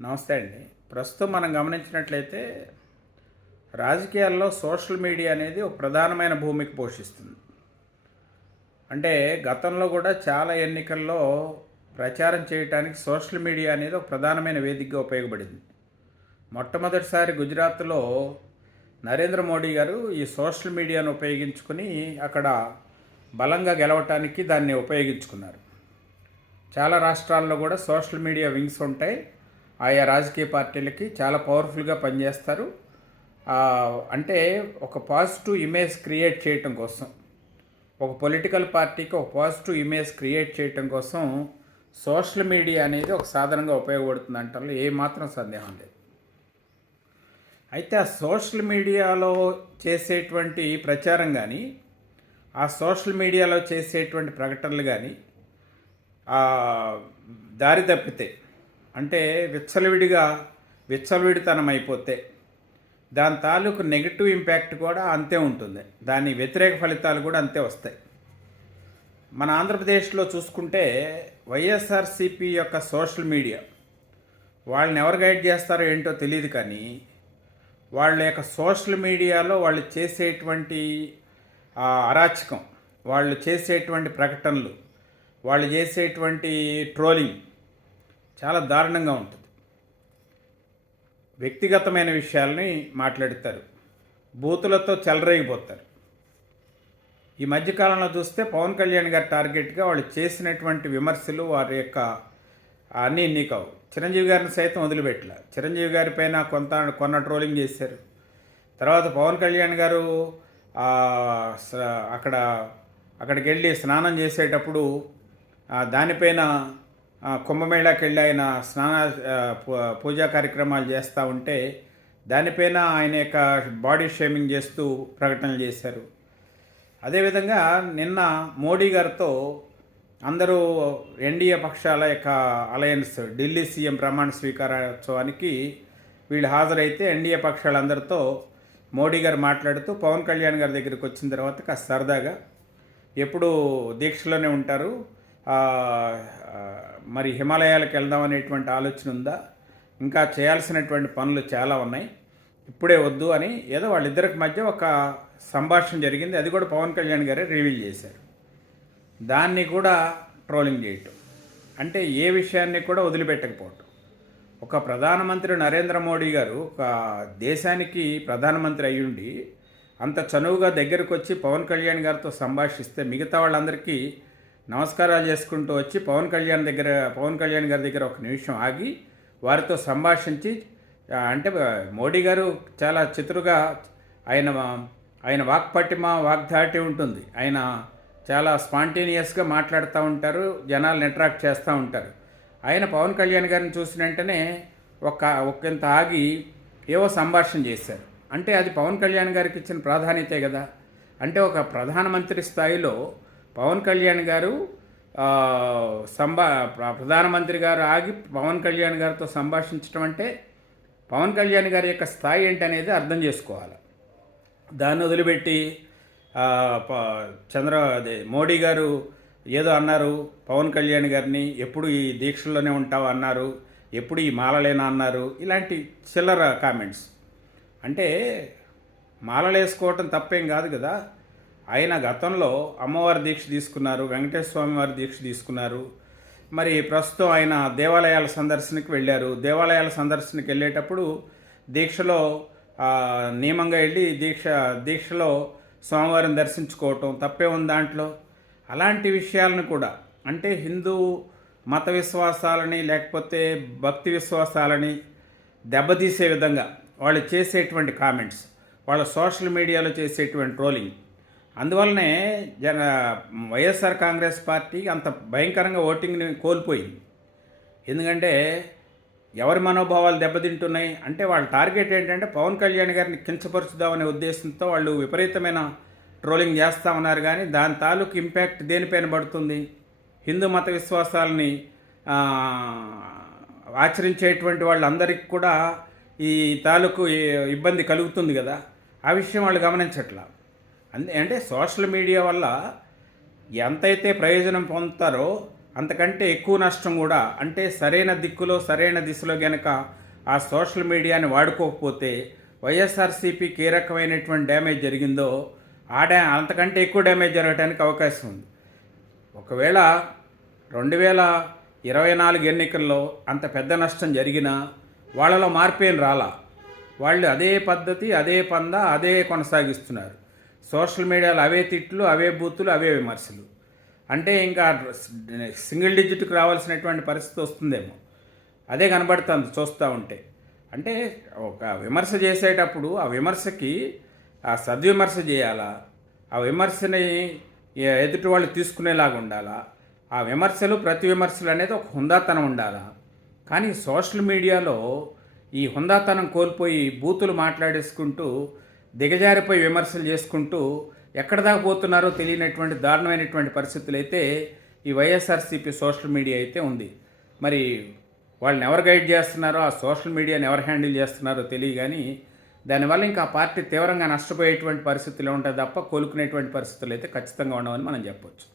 నమస్తే అండి. ప్రస్తుతం మనం గమనించినట్లయితే రాజకీయాల్లో సోషల్ మీడియా అనేది ఒక ప్రధానమైన భూమికి పోషిస్తుంది. అంటే గతంలో కూడా చాలా ఎన్నికల్లో ప్రచారం చేయడానికి సోషల్ మీడియా అనేది ఒక ప్రధానమైన వేదికగా ఉపయోగపడింది. మొట్టమొదటిసారి గుజరాత్లో నరేంద్ర మోడీ గారు ఈ సోషల్ మీడియాను ఉపయోగించుకుని అక్కడ బలంగా గెలవటానికి దాన్ని ఉపయోగించుకున్నారు. చాలా రాష్ట్రాల్లో కూడా సోషల్ మీడియా వింగ్స్ ఉంటాయి. ఆయా రాజకీయ పార్టీలకి చాలా పవర్ఫుల్గా పనిచేస్తారు. అంటే ఒక పాజిటివ్ ఇమేజ్ క్రియేట్ చేయటం కోసం ఒక పొలిటికల్ పార్టీకి ఒక పాజిటివ్ ఇమేజ్ క్రియేట్ చేయటం కోసం సోషల్ మీడియా అనేది ఒక సాధనంగా ఉపయోగపడుతుంది అంటారు. ఏమాత్రం సందేహం లేదు. అయితే ఆ సోషల్ మీడియాలో చేసేటువంటి ప్రచారం కానీ ఆ సోషల్ మీడియాలో చేసేటువంటి ప్రకటనలు కానీ దారి తప్పితే అంటే విచ్చలవిడిగా విచ్చలవిడితనం అయిపోతే దాని తాలూకు నెగిటివ్ ఇంపాక్ట్ కూడా అంతే ఉంటుంది. దాని వ్యతిరేక ఫలితాలు కూడా అంతే వస్తాయి. మన ఆంధ్రప్రదేశ్లో చూసుకుంటే వైఎస్ఆర్సిపి యొక్క సోషల్ మీడియా వాళ్ళని ఎవరు గైడ్ చేస్తారో ఏంటో తెలియదు కానీ వాళ్ళ యొక్క సోషల్ మీడియాలో వాళ్ళు చేసేటువంటి అరాచకం వాళ్ళు చేసేటువంటి ప్రకటనలు వాళ్ళు చేసేటువంటి ట్రోలింగ్ చాలా దారుణంగా ఉంటుంది. వ్యక్తిగతమైన విషయాల్ని మాట్లాడతారు. బూతులతో చెలరేగిపోతారు. ఈ మధ్యకాలంలో చూస్తే పవన్ కళ్యాణ్ గారి టార్గెట్గా వాళ్ళు చేసినటువంటి విమర్శలు వారి యొక్క అన్నీ ఎన్నికవు చిరంజీవి గారిని సైతం వదిలిపెట్టలే. చిరంజీవి గారి పైన కొంత కొన్న ట్రోలింగ్ చేశారు. తర్వాత పవన్ కళ్యాణ్ గారు అక్కడ అక్కడికి వెళ్ళి స్నానం చేసేటప్పుడు దానిపైన కుంభమేళాకి వెళ్ళి ఆయన స్నాన పూ- పూజా కార్యక్రమాలు చేస్తూ ఉంటే దానిపైన ఆయన యొక్క బాడీ షేమింగ్ చేస్తూ ప్రకటనలు చేశారు. అదేవిధంగా నిన్న మోడీ గారితో అందరూ ఎన్డీఏ పక్షాల యొక్క అలయన్స్ ఢిల్లీ సీఎం ప్రమాణ స్వీకారోత్సవానికి వీళ్ళు హాజరైతే ఎన్డీఏ పక్షాలందరితో మోడీ గారు మాట్లాడుతూ పవన్ కళ్యాణ్ గారి దగ్గరికి వచ్చిన తర్వాత కాస్త సరదాగా ఎప్పుడు దీక్షలోనే ఉంటారు. మరి హిమాలయాలకు వెళ్దాం అనేటువంటి ఆలోచన ఉందా? ఇంకా చేయాల్సినటువంటి పనులు చాలా ఉన్నాయి. ఇప్పుడే వద్దు అని ఏదో వాళ్ళిద్దరికి మధ్య ఒక సంభాషణ జరిగింది. అది కూడా పవన్ కళ్యాణ్ గారే రివీల్ చేశారు. దాన్ని కూడా ట్రోలింగ్ చేయటం. అంటే ఏ విషయాన్ని కూడా వదిలిపెట్టకపోవటం. ఒక ప్రధానమంత్రి నరేంద్ర మోడీ గారు ఒక దేశానికి ప్రధానమంత్రి అయ్యుండి అంత చనువుగా దగ్గరకు వచ్చి పవన్ కళ్యాణ్ గారితో సంభాషిస్తే మిగతా వాళ్ళందరికీ నమస్కారాలు చేసుకుంటూ వచ్చి పవన్ కళ్యాణ్ దగ్గర పవన్ కళ్యాణ్ గారి దగ్గర ఒక నిమిషం ఆగి వారితో సంభాషించి అంటే మోడీ గారు చాలా చిత్రుగా ఆయన ఆయన వాక్పటిమ వాగ్దాటి ఉంటుంది. ఆయన చాలా స్పాంటేనియస్గా మాట్లాడుతూ ఉంటారు జనాలను అట్రాక్ట్ చేస్తూ ఉంటారు. ఆయన పవన్ కళ్యాణ్ గారిని చూసిన వెంటనే ఒక ఒకంత ఆగి ఏవో సంభాషణ చేశారు. అంటే అది పవన్ కళ్యాణ్ గారికి ఇచ్చిన ప్రాధాన్యతే కదా. అంటే ఒక ప్రధానమంత్రి స్థాయిలో పవన్ కళ్యాణ్ గారు సంభా ప్రధానమంత్రి గారు ఆగి పవన్ కళ్యాణ్ గారితో సంభాషించడం అంటే పవన్ కళ్యాణ్ గారి యొక్క స్థాయి ఏంటి అనేది అర్థం చేసుకోవాలి. దాన్ని వదిలిపెట్టి చంద్ర అదే మోడీ గారు ఏదో అన్నారు పవన్ కళ్యాణ్ గారిని ఎప్పుడు ఈ దీక్షల్లోనే ఉంటావు అన్నారు ఎప్పుడు ఈ మాలలేనా అన్నారు ఇలాంటి చిల్లర కామెంట్స్. అంటే మాలలేసుకోవటం తప్పేం కాదు కదా. ఆయన గతంలో అమ్మవారి దీక్ష తీసుకున్నారు వెంకటేశ్వర స్వామి వారి దీక్ష తీసుకున్నారు. మరి ప్రస్తుతం ఆయన దేవాలయాల సందర్శనకి వెళ్ళారు. దేవాలయాల సందర్శనకి వెళ్ళేటప్పుడు దీక్షలో నియమంగా వెళ్ళి దీక్ష దీక్షలో స్వామివారిని దర్శించుకోవటం తప్పే ఉంది దాంట్లో. అలాంటి విషయాలను కూడా అంటే హిందూ మత విశ్వాసాలని లేకపోతే భక్తి విశ్వాసాలని దెబ్బతీసే విధంగా వాళ్ళు చేసేటువంటి కామెంట్స్ వాళ్ళ సోషల్ మీడియాలో చేసేటువంటి ట్రోలింగ్ అందువల్లనే జన వైఎస్ఆర్ కాంగ్రెస్ పార్టీ అంత భయంకరంగా ఓటింగ్ని కోల్పోయింది. ఎందుకంటే ఎవరి మనోభావాలు దెబ్బతింటున్నాయి అంటే వాళ్ళ టార్గెట్ ఏంటంటే పవన్ కళ్యాణ్ గారిని కించపరుచుదామనే ఉద్దేశంతో వాళ్ళు విపరీతమైన ట్రోలింగ్ చేస్తూ ఉన్నారు కానీ దాని తాలూకు ఇంపాక్ట్ దేనిపైన పడుతుంది? హిందూ మత విశ్వాసాలని ఆచరించేటువంటి వాళ్ళందరికీ కూడా ఈ తాలూకు ఈ- ఇబ్బంది కలుగుతుంది కదా? ఆ విషయం వాళ్ళు గమనించట్లా. అంటే సోషల్ మీడియా వల్ల ఎంతైతే ప్రయోజనం పొందుతారో అంతకంటే ఎక్కువ నష్టం కూడా అంటే సరైన దిక్కులో సరైన దిశలో గనక ఆ సోషల్ మీడియాని వాడుకోకపోతే వైఎస్ఆర్సీపీకి ఏ రకమైనటువంటి డ్యామేజ్ జరిగిందో ఆ డ్యా అంతకంటే ఎక్కువ డ్యామేజ్ జరగడానికి అవకాశం ఉంది. ఒకవేళ రెండు వేల ఇరవై నాలుగు ఎన్నికల్లో అంత పెద్ద నష్టం జరిగినా వాళ్ళలో మార్పేం రాలా? వాళ్ళు అదే పద్ధతి అదే పంద అదే కొనసాగిస్తున్నారు. సోషల్ మీడియాలో అవే తిట్లు అవే బూతులు అవే విమర్శలు. అంటే ఇంకా సింగిల్ డిజిట్కి రావాల్సినటువంటి పరిస్థితి వస్తుందేమో. అదే కనబడుతుంది చూస్తూ ఉంటే. అంటే ఒక విమర్శ చేసేటప్పుడు ఆ విమర్శకి ఆ సద్విమర్శ చేయాలా? ఆ విమర్శని ఎదుటి వాళ్ళు తీసుకునేలాగా ఉండాలా? ఆ విమర్శలు ప్రతి విమర్శలు అనేది ఒక హుందాతనం ఉండాలా? కానీ సోషల్ మీడియాలో ఈ హుందాతనం కోల్పోయి బూతులు మాట్లాడేసుకుంటూ దిగజారిపోయి విమర్శలు చేసుకుంటూ ఎక్కడ దాకా పోతున్నారో తెలియనటువంటి దారుణమైనటువంటి పరిస్థితులు అయితే ఈ వైఎస్ఆర్సీపీ సోషల్ మీడియా అయితే ఉంది. మరి వాళ్ళని ఎవరు గైడ్ చేస్తున్నారో ఆ సోషల్ మీడియాని ఎవరు హ్యాండిల్ చేస్తున్నారో తెలియ కానీ దానివల్ల ఇంకా ఆ పార్టీ తీవ్రంగా నష్టపోయేటువంటి పరిస్థితులు ఉంటాయి తప్ప కోలుకునేటువంటి పరిస్థితులు అయితే ఖచ్చితంగా ఉండవని మనం చెప్పొచ్చు.